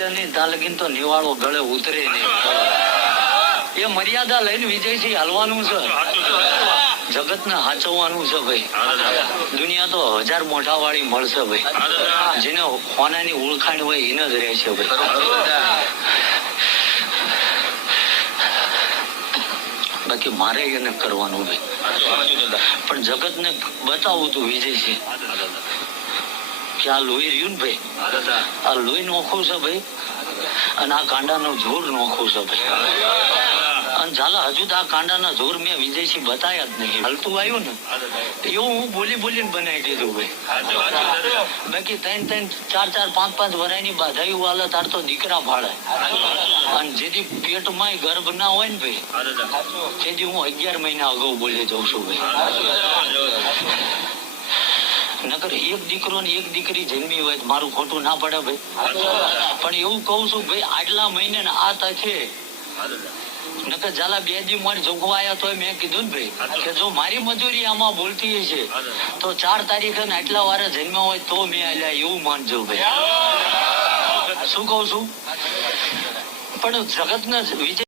બોલે નહીં તો નિવાળો ગળે ઉતરે નહીં. એ મર્યાદા લઈને વિજયસિંહ હાલવાનું છે. જગતને હાચવવાનું છે ભાઈ. દુનિયા તો હજાર મોઢા વાળી મળશે ભાઈ. જેને હોનાની ઓળખાણ હોય એને જ રહે છે ભાઈ. બાકી મારે એને કરવાનું ભાઈ પણ જગતને બતાવવું તું વિજયસિંહ. કે આ લોહી રહ્યું ને ભાઈ? આ લોહી નોખું છે ભાઈ. અને આ કાંડાનો જોર નોખું છે ભાઈ. અને ઝાલા હજુ તો આ કાંડાના જોર મેં વિજયસિંહ બતાયા જ નહીં. હલતું આવ્યું ને? એવું હું બોલી બોલીને બનાવી દીધું ભાઈ. બાકી ત્રણ ત્રણ ચાર ચાર પાંચ પાંચ વરાયની બાધાયું વાલે તાર તો દીકરા ભાડે. અને જેથી પેટમાં ગર્ભ ના હોય ને ભાઈ તેથી હું અગિયાર મહિના અગાઉ બોલી જાઉં છું ભાઈ. નકર એક દીકરો ને એક દીકરી જન્મી હોય મારું ખોટું ના પડે ભાઈ. પણ એવું કઉ છું ભાઈ આટલા મહિને આ છે. નકર જાલા બે દી મારી જોગવાયા તો મેં કીધું ને ભાઈ કે જો મારી મજૂરી આમાં બોલતી છે તો. ચાર તારીખે ને આટલા વારે જન્મ્યા હોય તો મેં આલ્યા એવું માનજો ભાઈ. શું કહું છું? પણ જગત ને વિજય